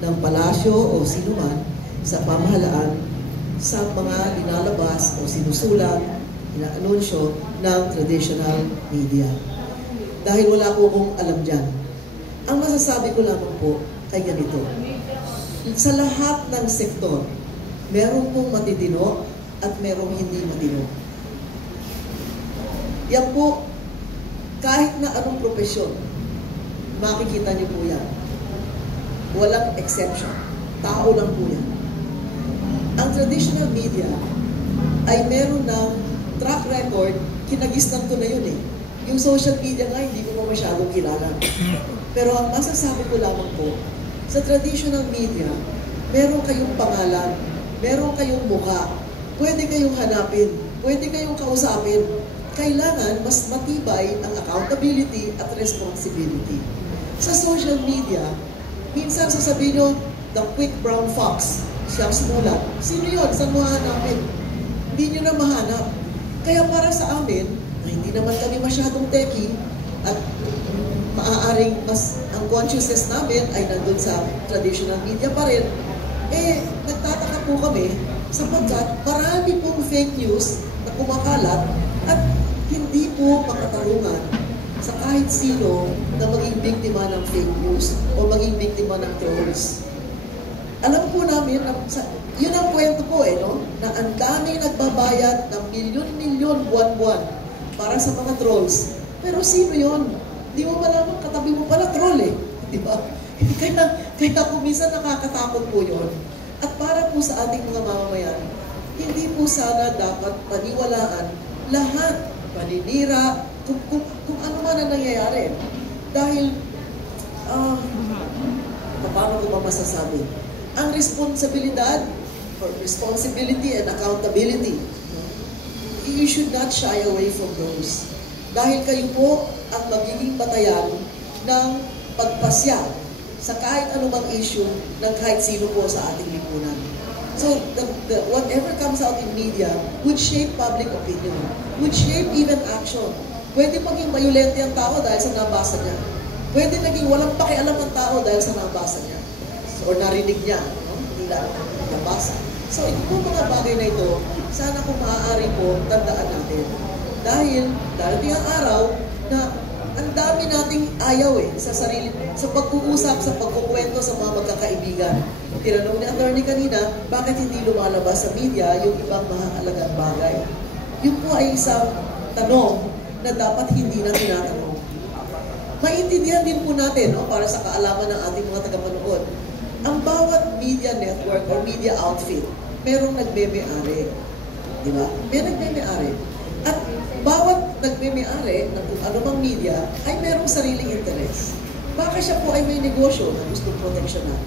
ng palasyo o sino man sa pamahalaan sa mga linalabas o sinusulat, inaanunsyo ng traditional media. Dahil wala ko kung alam dyan. Ang masasabi ko lamang po ay ganito. Sa lahat ng sektor, meron pong matitino at merong hindi matino. Yan po, kahit na anong profesyon, makikita niyo po yan. Walang exception. Tao lang po yan. Ang traditional media ay meron ng track record, kinagisnan ko na yun eh. Yung social media nga, hindi ko pa masyadong kilala. Pero ang masasabi ko lamang po, sa traditional media, meron kayong pangalan, meron kayong mukha, pwede kayong hanapin, pwede kayong kausapin. Kailangan mas matibay ang accountability at responsibility. Sa social media, minsan sasabihin nyo, the quick brown fox, siyang sumulat. Sino yun? Saan mo hanapin? Hindi nyo na mahanap. Kaya para sa amin, na hindi naman kami masyadong techie, at maaaring mas ang consciousness namin ay nandun sa traditional media pa rin, eh, nagtataka po kami sapagkat marami pong fake news na kumakalat at hindi po makatarungan sa kahit sino na maging biktima ng fake news o maging biktima ng trolls. Alam po namin, yun ang kwento po no? Na ang daming nagbabayad ng milyon-milyon buwan-buwan para sa mga trolls. Pero sino yun? Di mo malaman, katabi mo pala troll eh. Di ba? Kaya kung minsan nakakatakot po yun. At para po sa ating mga mamamayan, hindi po sana dapat paniwalaan lahat, paninira, kung ano man ang nangyayari. Dahil, paano ko ba masasabi? Ang responsibilidad, or responsibility and accountability, you should not shy away from those. Dahil kayo po ang magiging batayan ng pagpasya sa kahit anumang issue ng kahit sino po sa ating lipunan. So, whatever comes out in media would shape public opinion, would shape even action. Pwede maging mayulente ang tao dahil sa nabasa niya. Pwede naging walang pakialam ang tao dahil sa nabasa niya. O narinig niya, no? Hindi lang nabasa. So, ito po mga bagay na ito, sana kung maaari po, tandaan natin. Dahil, darating ang araw na ang dami nating ayaw sa sarili, sa pag-uusap, sa pagkukwento sa mga magkakaibigan. Tinanong ni attorney kanina, bakit hindi lumalabas sa media yung ibang mahalagang bagay? Yun po ay isang tanong na dapat hindi na tinatanong. Maintindihan din po natin, no, para sa kaalaman ng ating mga tagapanood, ang bawat media network or media outfit, merong nagme-may-ari. Di ba? May nagme-may-ari. At bawat nagme-may-ari ng kung anumang media ay merong sariling interes. Baka siya po ay may negosyo na gusto proteksyonan.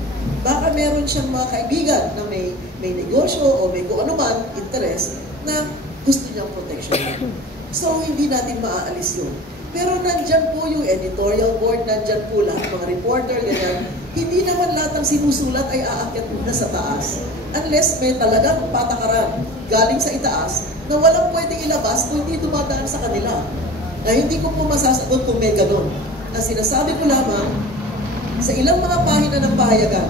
Baka meron siyang mga kaibigan na may negosyo o may kung anuman interes na gusto niyang proteksyonan. So, hindi natin maaalis yun. Pero nandyan po yung editorial board, nandyan po lahat, mga reporter, ganyan. Hindi naman lahat ng sinusulat ay aakyat muna sa taas. Unless may talagang patakaran galing sa itaas na walang pwedeng ilabas kung hindi dumadaan sa kanila. Na hindi ko po masasagot kung may ganun. Na sinasabi ko lamang, sa ilang mga pahina ng pahayagan,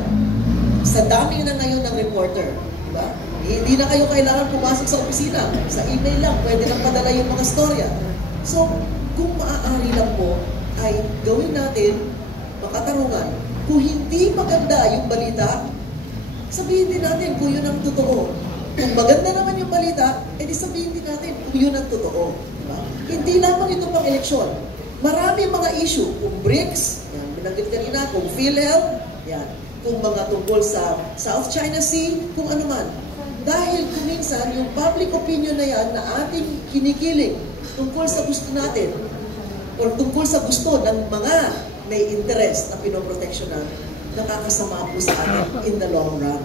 sa dami na ngayon ng reporter, diba? Hindi na kayo kailangan pumasok sa opisina. Sa email lang, pwede lang padala yung mga storya. So, kung maaari lang po, ay gawin natin makatarungan. Kung hindi maganda yung balita, sabihin din natin kung yun ang totoo. Kung maganda naman yung balita, edi sabihin din natin kung yun ang totoo. Diba? Hindi lamang ito pang eleksyon. Marami mga issue. Kung BRICS, yan, binanggit kanina, kung PhilHealth, yan. Kung mga tungkol sa South China Sea, kung ano man. Dahil kung minsan, yung public opinion na yan na ating kinikiling tungkol sa gusto natin, o tungkol sa gusto ng mga may interest na pinoproteksyonan, nakakasama po sa atin in the long run.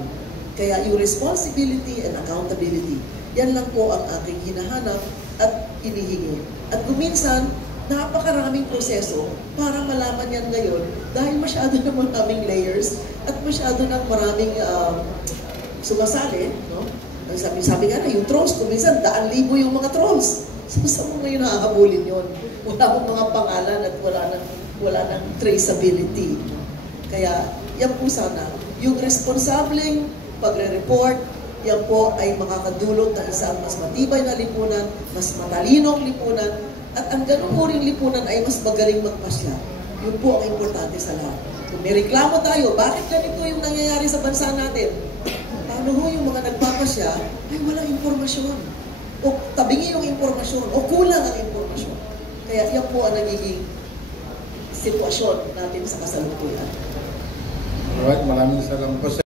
Kaya yung responsibility and accountability, yan lang po ang aking hinahanap at hinihingi. At kung minsan, napakaraming proseso para malaman yan ngayon dahil masyado na maraming layers at masyado na maraming sumasali. No? Sabi nga na, yung trolls, kung minsan, 100,000 yung mga trolls. So, saan mo ngayon nakakabulin yun? Wala pong mga pangalan at wala ng traceability. Kaya, yan po sana Yung responsableng pagre-report, yan po ay makakadulot ng isang mas matibay na lipunan, mas matalinong lipunan, at ang ganun po ring lipunan ay mas magaling magpasya. Yun po ang importante sa lahat. Kung may reklamo tayo, bakit ganito yung nangyayari sa bansa natin? Paano ho yung mga nagpapasya ay walang impormasyon? O tabingi yung impormasyon, o kulang ang impormasyon. Kaya yan po ang nagiging sitwasyon natin sa kasalukuyan. Alright, maraming salamat po.